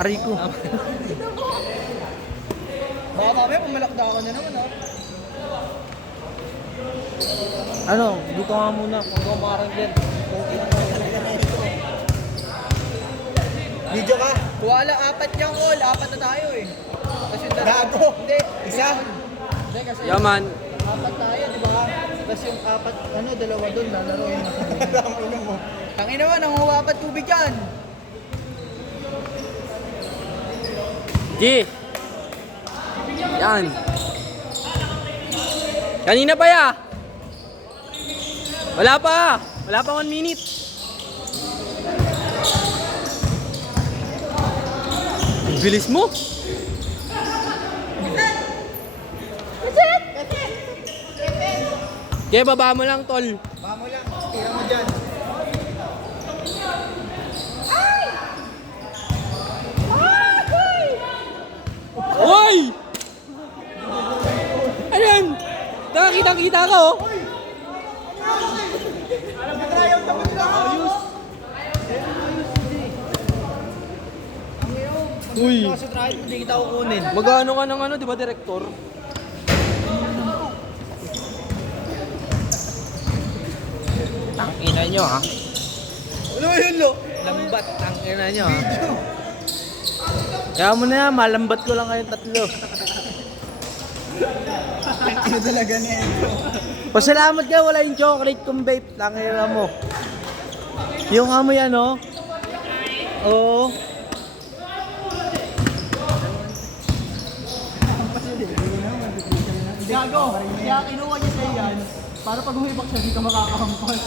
Ariko. Baka mamaya pumalakda ka na naman, ha? Ano, dito nga muna. Kung kumarang din. Video ka? Wala, 4 yung all. 4 na tayo eh. Tapos yung gago. Hindi. Isa? Hindi kasi. Yaman. 4 tayo, di ba? Tapos yung 4, ano, 2 doon, lalaroin mo. Tangina mo. Tangina mo, nanguwapat tubig yan. G. Yan. Kanina pa ya. Wala pa. Wala pa 1 minute. Bilis mo. Kaya baba mo lang, tol. Baka mo lang, tira mo dyan. Hoy! Ano yan? Nakakita-kita ka, oh. Ayaw tapos lang. Ayos. Uy. Kasi try, hindi kita kukunin. Magano ka ng ano, di ba, direktor? Tangina nyo, ha? Ano yun, lo? Lambat, tangina nyo, ha? Kaya mo na yan, malambat ko lang kayong 3. Ano talaga na yan? Pasalamat ka, wala yung chocolate kong vape. Tangina mo. Yung amoy ano? Oo. Gago, kaya kinuha niya sa'yo yan para pag humibak siya, hindi ka makakahampas.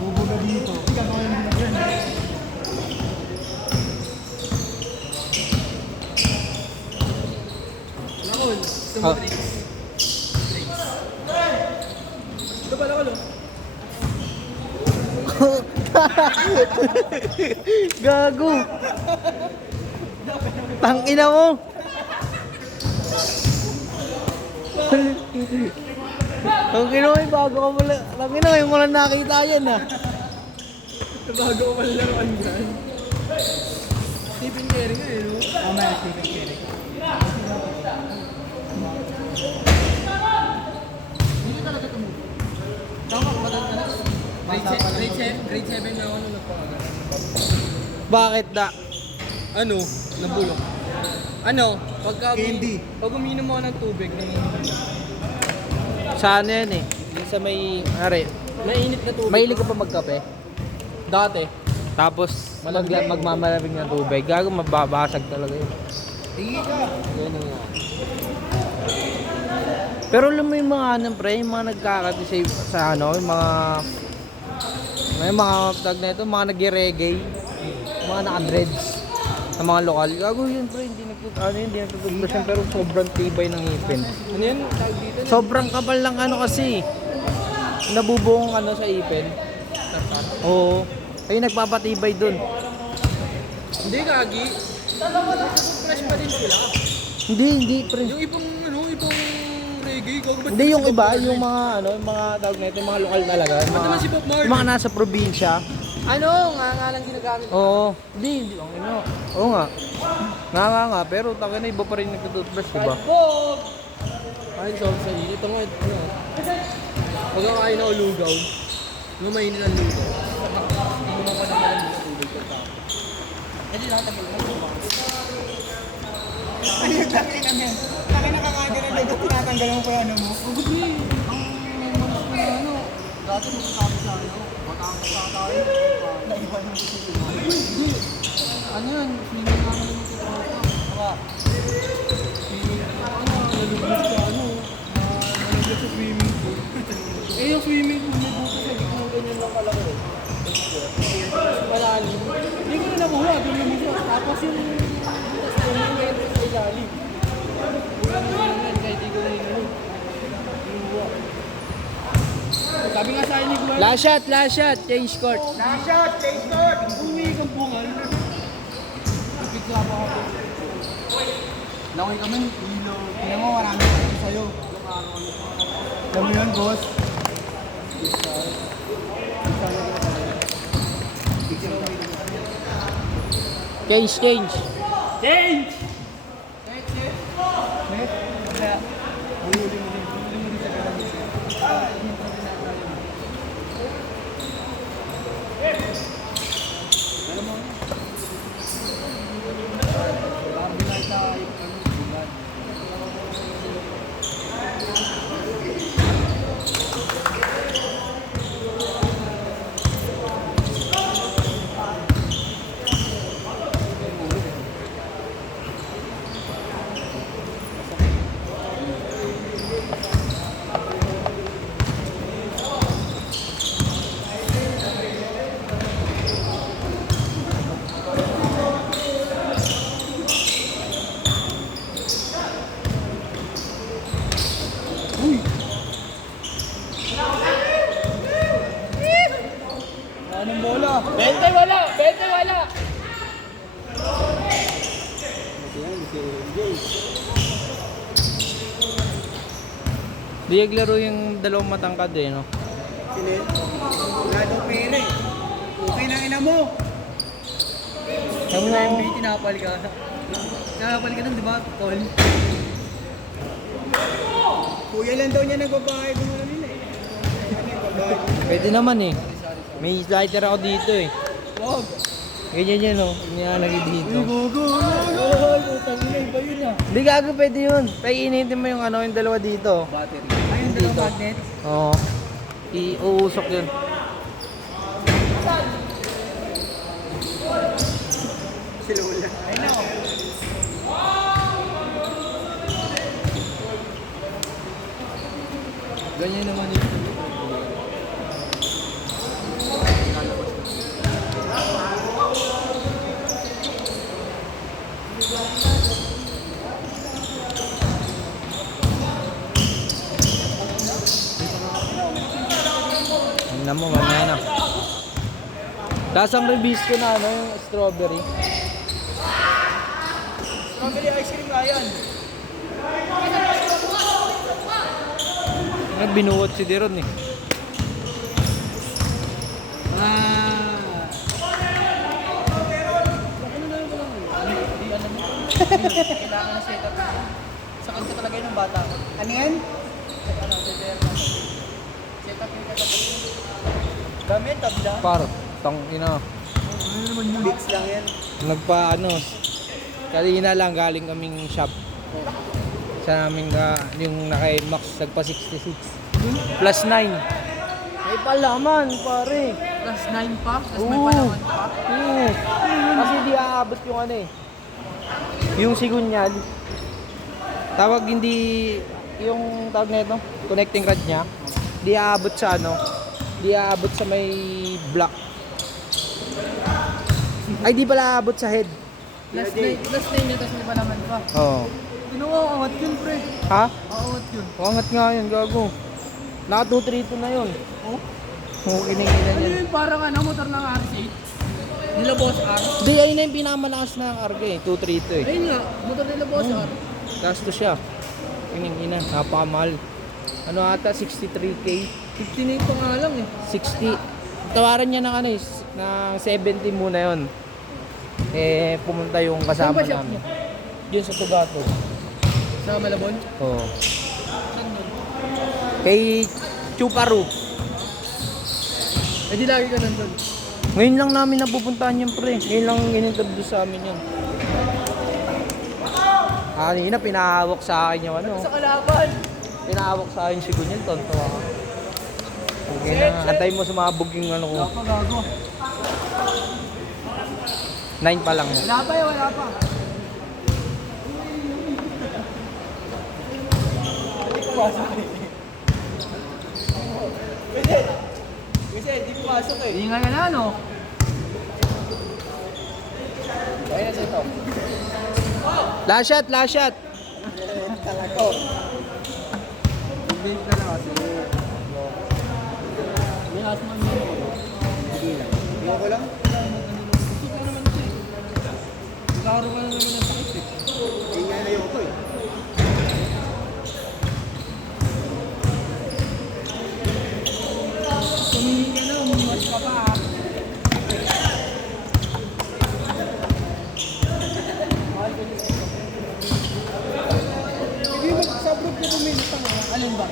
Bubuga dito. Gagawin mo na yan. Lakon, Ah. ito pala ko, lo. Gago. Tangina mo. Tangina mo, bago ka pala. Tangina, ngayon ko lang nakita yan, ha? Bago ko pala laruan dyan. Stephen Curry nga eh, no? May Stephen Curry. Hindi talaga tumuto. Tama, maganda na. Grade 7 na ako nung nagpakagal. Bakit da? Ano? Nabulok. Ano? Pagka Candy. Pag uminom ako ng tubig, nanginginom. Saan yan eh? Yung sa may, are, Mainit na tubig. mahilig ka pa magkape? Dati. Tapos, magmamalamig ng tubig. Gago, mababasag talaga yun. Tingin ka. Yan ang nga. Pero alam mo yung mga ano, pre, yung mga nagkakati sa ano, yung mga may mga tag na ito, mga nag-reggae, mga naka-dreads sa mga lokal. Gago yun, pre, hindi nagtutubos yan, pero sobrang tibay ng ipin. Ano yan? Tawag dito? Sobrang kapal ng ano kasi, nabubuong ano sa ipin. Oo. Ay nagpapatibay dun. Hindi, Gagi. Fresh pa din sila. Hindi, pre. Yung ibang, ibang reggae. Hindi yung iba, yung mga ano, yung mga tawag na ito, yung mga lokal talaga. Yung mga, naman si Bob Marley? yung mga nasa probinsya. Ano? Nga lang ginagamit. Oo. Hindi, ano. Oo nga. Nga, pero taga na iba pa rin nagtututbrush, diba? Bob! Ay, so sa init. Ito nga, ano. Pag ako kain na ulugaw, lumainin ang lugaw. Hindi mo pa naman ang tubig ko pa. Hindi lang tagal mo. Ano yung takin na yan? Takin na kakain ka na lugaw, tinatanggal mo pa yung ano mo. Ang gubi! Ang manas na ano. Dati mo sasabi sa ano, matangkap sa tayo. Naiwan yung gusto ko. Hindi. Ano yan? Swimming naman yung titropa. Baka. Swimming na ano, nalubos ka ano. Nalagyan sa swimming pool. Eh yung swimming pool may buto sa gitna ganyan lang kalaki. Malalim. Hindi ko na nabuha, doon yung buto. Tapos yung butas na yung meron sa ilalim. Wala na yan, kahit di ko na yung buha. Sabi nga sa akin ni Gwen. Last shot, change court. Last shot, change court! Uwi kang bungal. Nagpigla pa ako. Laway kami, ilo. Tingnan mo, marami pa rin sa'yo. Alam mo yun, boss? Change, change. Change! Net? Kaya, huli mo din sa kanan. Alam mo, baka binay tayo, bulan. Anong bola? 20 wala! 20 wala! Di naglaro yung dalawang matangkad eh, no? Sino yun? Wala daw pera eh. Okay na ina mo. Sabi nga MB, tinapal ka. Tinapal ka nun, di ba, Tol? Kuya lang daw niya nagbabahay kung ano nila eh. pwede naman eh. May slider ako dito eh. Wag! Ganyan yan, no? Inihanagin dito. Gogo! Ay, putang ina, iba yun ah. Hindi gago, pwede yun. Painitin mo yung ano, yung dalawa dito. Battery. Ayun, dalawang magnet. Oo. Iuusok yun. Sila wala. Ayun na oh. Ganyan naman yun. Ano mo, mamaya na. Lasang release ko na ano, yung strawberry. Strawberry ice cream nga yan. Binuwot si Deron eh. Kailangan na setup na. Sa kanto talaga yun ng bata. Ano yan? Setup yung setup. Gamit, tabla. Par, tang ina. Ano naman yun? Mix lang yan. Nagpa ano, kanina lang galing kaming shop. Sa namin yung naka-max, nagpa 66. Plus 9. May palaman, pare. Plus 9 pa, tapos may Oo. palaman pa. Oo. Kasi di aabot yung ano eh. Yung sigunyal. Tawag hindi, yung tawag na ito, connecting rod niya. Di aabot sa ano, di aabot sa may block. Ay, di pala aabot sa head. Plus 9 yun, tapos may palaman pa. Oo. Ginawa ko angat yun, pre. Ha? Angat yun. Angat nga yun, gago. Naka 232 na yun. Oh? Oo, kiningin Ano yan. yun, parang ano, motor ng RC? Nila Boss R? Di, ayun na yung pinakamalakas na arga eh, 232 eh. Ayun nga, motor nila Boss R. Gasto siya. Kiningin, napakamahal. Ano ata, 63K? 59 pa nga lang eh. 60. Tawaran niya ng ano eh, ng 70 muna yon. Eh, pumunta yung Saan kasama ba shop namin. niya? Yun sa Tugato. Sa Malabon? Oo. Saan doon? Kay Chuparu. Eh di lagi ka nandun. Ngayon lang namin napupuntahan yung pre. Ngayon lang ininterview sa amin yun. Kanina, pinahawak sa akin yung ano. Sa kalaban! Pinahawak sa akin si Gunyel, tonto ako. Okay na, antay mo sumabog yung ano ko. Wala pa, gago. 9 pa lang yun. Wala pa eh, wala pa. Kasi di pumasok eh. Hindi nga yan ano. Ayun sa ito. Last shot, last shot. Talaga. Hindi na lang kasi. May asma mo. Hindi lang. Hindi ko lang. Nagkakaroon ka na naman ng sakit eh. Hindi nga na yung ko eh. Tumingin ka na, umiwas ka pa ah. pumilit ka mo. Alin ba?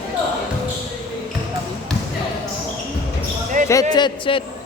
Set, set, set.